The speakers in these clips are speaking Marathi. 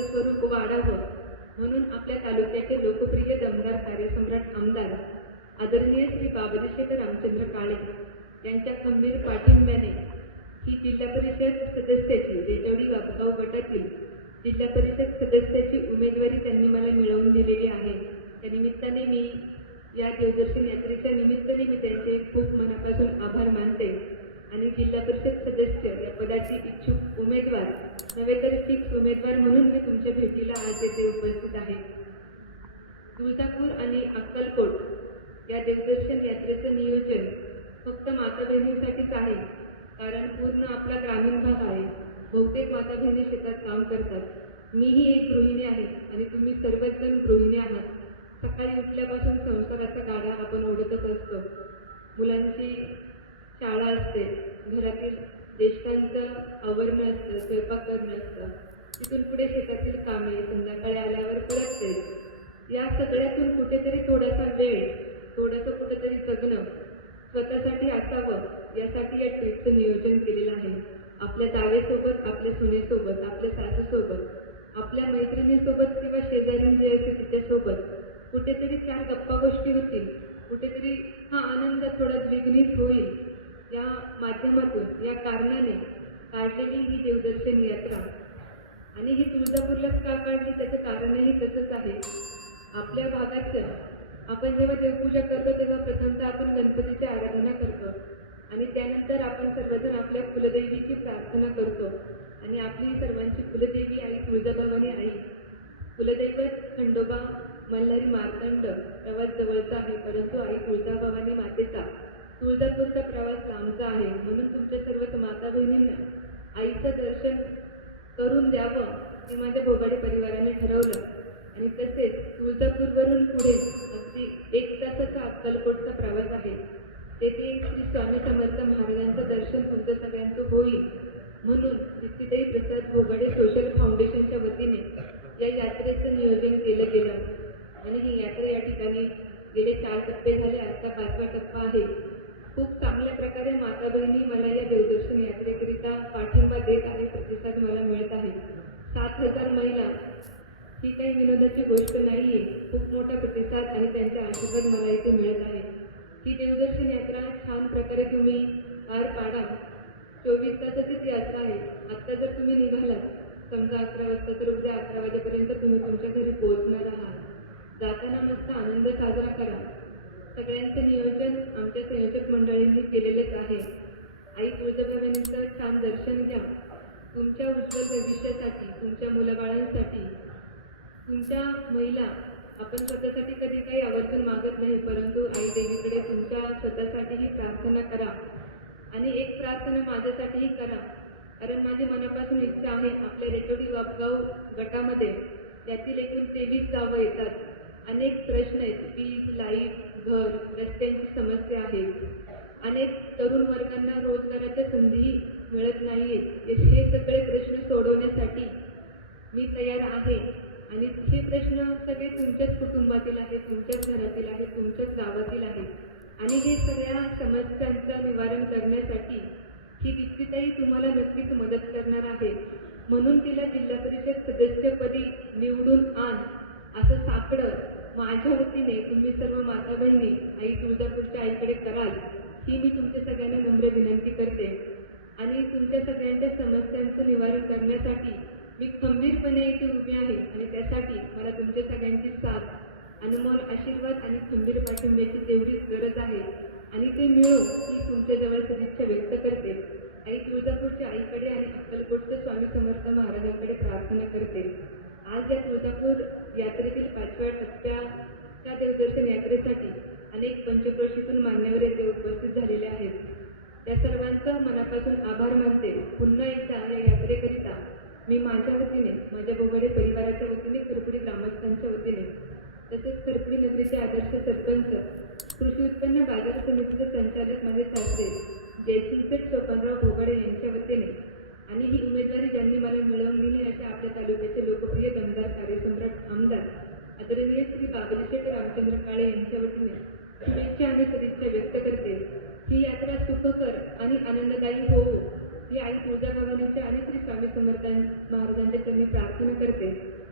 स्वरूप वाढावं म्हणून आपल्या तालुक्याचे लोकप्रिय दमदार कार्यसम्राट आमदार आदरणीय श्री बाबरीशेखर रामचंद्र काळे यांच्या खंबीर पाठिंब्याने ही जिल्हा परिषद सदस्याची रेजवडी वापगाव गटातील जिल्हा परिषद सदस्याची उमेदवारी त्यांनी मला मिळवून दिलेली आहे. त्या निमित्ताने मी या देवदर्शन यात्रेच्या निमित्ताने मी त्यांचे खूप मनापासून आभार मानते आणि जिल्हा परिषद सदस्य पदाची इच्छुक उमेदवार नव्हे तर फिक्स उमेदवार म्हणून मी तुमच्या भेटीला आज येथे उपस्थित आहे. तुळजापूर आणि अक्कलकोट या देवदर्शन यात्रेचं नियोजन फक्त माता बहिणीसाठीच आहे कारण पूर्ण आपला ग्रामीण भाग आहे. बहुतेक माता बहिणी शेतात काम करतात. मीही एक गृहिणी आहे आणि तुम्ही सर्वच जण गृहिणी आहात. सकाळी उठल्यापासून संसाराचा गाडा आपण ओढतच असतो. मुलांची शाळा असते घरातील ज्येष्ठांचं आवरणं असतं स्वयंपाक करणं असतं तिथून पुढे शेतातील कामे संध्याकाळी आल्यावर परत ते या सगळ्यातून कुठेतरी थोडासा वेळ थोडंसं कुठेतरी जगणं स्वतःसाठी असावं यासाठी या ट्रीपचं नियोजन केलेलं आहे. आपल्या जावेसोबत आपल्या सुनेसोबत आपल्या सासूसोबत आपल्या मैत्रिणीसोबत किंवा शेजारी जे असते तिच्यासोबत कुठेतरी चार गप्पा गोष्टी होतील कुठेतरी हा आनंद थोडा द्विगुणित होईल. या माध्यमातून या कारणाने काढलेली ही देवदर्शन यात्रा आणि ही तुळजापूरलाच का काढली त्याचं कारणही तसंच आहे. आपल्या भागाचं आपण जेव्हा देवपूजा करतो तेव्हा प्रथमतः आपण गणपतीची आराधना करतो आणि त्यानंतर आपण सर्वजण आपल्या कुलदेवीची प्रार्थना करतो आणि आपली सर्वांची कुलदेवी आई तुळजाभवानी आई कुलदैवत खंडोबा मल्हारी मार्तंड प्रवास जवळचा आहे परंतु आई तुळजाभवानी मातेचा. तुळजापूरचा प्रवास लांबचा आहे म्हणून तुमच्या सर्वच माता बहिणींना आईचं दर्शन करून द्यावं हे माझ्या भोगाडे परिवाराने ठरवलं. आणि तसेच तुळजापूरवरून पुढे अगदी एक तासाचा अक्कलकोटचा प्रवास आहे. तेथे श्री स्वामी समर्थ महाराजांचं दर्शन तुमचं सगळ्यांचं होईल म्हणून निश्चितही प्रसाद भोगाडे सोशल फाउंडेशनच्या वतीने या यात्रेचं नियोजन केलं गेलं. आणि ही यात्रा या ठिकाणी गेले चार टप्पे झाले. आता पाचवा टप्पा आहे. खूप चांगल्या प्रकारे माता बहिणी मला या देवदर्शन यात्रेकरिता पाठिंबा देत आहे प्रतिसाद मला मिळत आहे. सात हजार महिला ही काही विनोदाची गोष्ट नाही आहे खूप मोठा प्रतिसाद आणि त्यांचा आशीर्वाद मला इथे मिळत आहे. ही देवदर्शन यात्रा छान प्रकारे तुम्ही पार पाडा. चोवीस तासाचीच यात्रा आहे. आत्ता जर तुम्ही निघालात समजा अकरा वाजता तर उद्या अकरा वाजेपर्यंत तुम्ही तुमच्या घरी पोहोचणार आहात. जाताना मस्त आनंद साजरा करा. सगळ्यांचं नियोजन आमच्या संयोजक मंडळींनी केलेलेच आहे. आई तुळजाभवानींचं छान दर्शन घ्या. तुमच्या उज्ज्वल भविष्यासाठी तुमच्या मुलाबाळांसाठी तुमच्या महिला आपण स्वतःसाठी कधी काही आवर्जून मागत नाही परंतु आई देवीकडे तुमच्या स्वतःसाठीही प्रार्थना करा. आणि एक प्रार्थना माझ्यासाठीही करा. कारण माझी मनापासून इच्छा आहे आपल्या रेटोडी वापगाव गटामध्ये यातील एकूण तेवीस गावं येतात. अनेक प्रश्न आहेत. वीज लाइट घर रस्त्यांची समस्या आहे अनेक तरुण वर्गांना रोजगाराच्या संधीही मिळत नाहीयेत. हे सगळे प्रश्न सोडवण्यासाठी मी तयार आहे. आणि हे प्रश्न सगळे तुमच्याच कुटुंबातील आहेत तुमच्याच घरातील आहेत तुमच्याच गावातील आहेत. आणि हे सगळ्या समस्यांचं निवारण करण्यासाठी ही दीक्षिताई तुम्हाला नक्कीच मदत करणार आहे. म्हणून तिला जिल्हा परिषद आकडं माझ्या वतीने तुम्ही सर्व माता बहिणी आई तुळजापूरच्या आईकडे कराल ही मी तुमच्या सगळ्यांना नम्र विनंती करते. आणि तुमच्या सगळ्यांच्या समस्यांचं निवारण करण्यासाठी मी खंबीरपणे इथे उभी आहे आणि त्यासाठी मला तुमच्या सगळ्यांची साथ अनमोल आशीर्वाद आणि खंबीर पाठिंब्याची तेवढीच गरज आहे. आणि ते मिळो ही तुमच्याजवळ सदिच्छा व्यक्त करते. आई तुळजापूरच्या आईकडे आणि अक्कलकोटच्या स्वामी समर्थ महाराजांकडे प्रार्थना करते. आज या तुळजापूर यात्रेतील पाचव्या टप्प्याच्या देवदर्शन यात्रेसाठी अनेक पंचक्रोशीतून मान्यवर येथे उपस्थित झालेले आहेत. त्या सर्वांचं मनापासून आभार मानते. पुन्हा एकदा या यात्रेकरिता मी माझ्या वतीने माझ्या बोगडे परिवाराच्या वतीने खरपुडी ग्रामस्थांच्या वतीने तसेच खरपुडी नगरीचे आदर्श सरपंच कृषी उत्पन्न बाजार समितीचे संचालक माझे सासरे जयसिंगसेठ सोपानराव बोगाडे यांच्या वतीने आणि ही उमेदवारी ज्यांनी मला मिळवून दिली अशा आपल्या तालुक्याचे लोक आदरणीय श्री बाबलेश्वर रामचंद्र काळे यांच्या वतीने शुभेच्छा आणि सदिच्छा व्यक्त करते. ही यात्रा सुखकर आणि आनंददायी होवो ही आई तुळजाभवानीच्या आणि श्री स्वामी समर्थ महाराजांच्या चरणी प्रार्थना करते.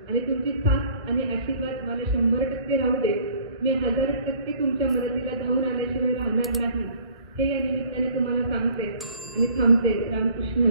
आणि तुमची साथ आणि आशीर्वाद मला शंभर टक्के राहू दे. मी हजार टक्के तुमच्या मदतीला धावून आल्याशिवाय राहणार नाही. हे या निमित्ताने तुम्हाला सांगते आणि थांबते. रामकृष्ण.